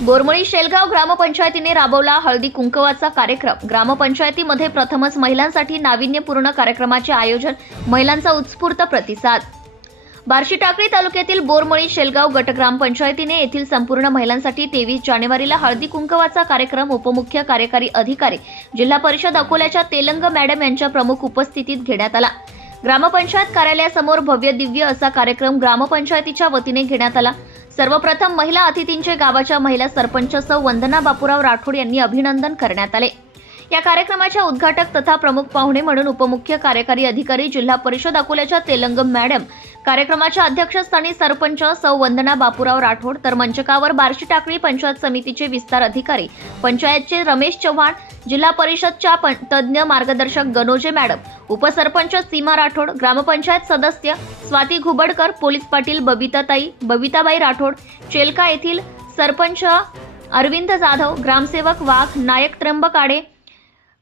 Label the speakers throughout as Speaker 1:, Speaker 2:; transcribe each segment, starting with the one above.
Speaker 1: बोरमळी शेलगाव ग्रामपंचायतीने राबवला हळदी कुंकवाचा कार्यक्रम. ग्रामपंचायतीमध्ये प्रथमच महिलांसाठी नाविन्यपूर्ण कार्यक्रमाचे आयोजन महिलांचा उत्स्फूर्त प्रतिसाद. बार्शी टाकळी तालुक्यातील बोरमळी शेलगाव गट ग्रामपंचायतीने येथील संपूर्ण महिलांसाठी तेवीस जानेवारीला हळदी कुंकवाचा कार्यक्रम उपमुख्य कार्यकारी अधिकारी जिल्हा परिषद अकोल्याच्या तेलंग मॅडम यांच्या प्रमुख उपस्थितीत घेण्यात आला. ग्रामपंचायत कार्यालयासमोर भव्य दिव्य असा कार्यक्रम ग्रामपंचायतीच्या वतीने घेण्यात आला. सर्वप्रथम महिला अतिथींचे गावाच्या महिला सरपंच सौ वंदना बापूराव राठोड यांनी अभिनंदन करण्यात आले. या कार्यक्रमाच्या उद्घाटक तथा प्रमुख पाहुणे म्हणून उपमुख्य कार्यकारी अधिकारी जिल्हा परिषद अकोल्याच्या तेलंग मॅडम. कार्यक्रमाच्या अध्यक्षस्थानी सरपंच सौ वंदना बापूराव राठोड तर मंचकावर बार्शी टाकळी पंचायत समितीचे विस्तार अधिकारी पंचायतचे रमेश चव्हाण जिल्हा परिषदच्या तज्ज्ञ मार्गदर्शक गनोजे मॅडम उपसरपंच सीमा राठोड ग्रामपंचायत सदस्य स्वाती घुबडकर पोलीस पाटील बबिताताई बबिताबाई राठोड चेलका येथील सरपंच अरविंद जाधव ग्रामसेवक वाघ नायक त्र्यंबकाडे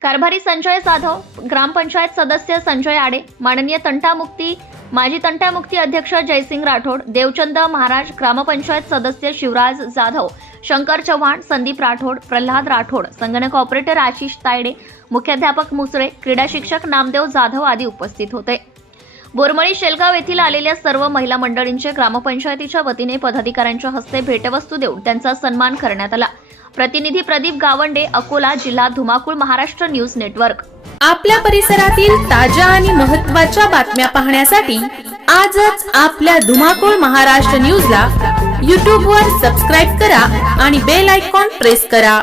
Speaker 1: कारभारी संजय जाधव ग्रामपंचायत सदस्य संजय आडे माननीय तंटामुक्ती माजी तंटामुक्ती अध्यक्ष जयसिंग राठोड देवचंद महाराज ग्रामपंचायत सदस्य शिवराज जाधव शंकर चव्हाण संदीप राठोड प्रल्हाद राठोड संगणक ऑपरेटर आशिष तायडे मुख्याध्यापक मुसळे क्रीडा शिक्षक नामदेव जाधव आदी उपस्थित होते. बोरमळी शेलगाव येथील आलेल्या सर्व महिला मंडळींचे ग्रामपंचायतीच्या वतीने पदाधिकाऱ्यांच्या हस्ते भेटवस्तू देऊन त्यांचा सन्मान करण्यात आला. प्रतिनिधी प्रदीप गावंडे अकोला जिल्हा धुमाकूळ महाराष्ट्र न्यूज नेटवर्क.
Speaker 2: आपल्या परिसरातील ताज्या आणि महत्त्वाच्या बातम्या पाहण्यासाठी आजच आपल्या धुमाकूळ महाराष्ट्र न्यूजला यूट्यूबवर सबस्क्राईब करा आणि बेल आयकॉन प्रेस करा.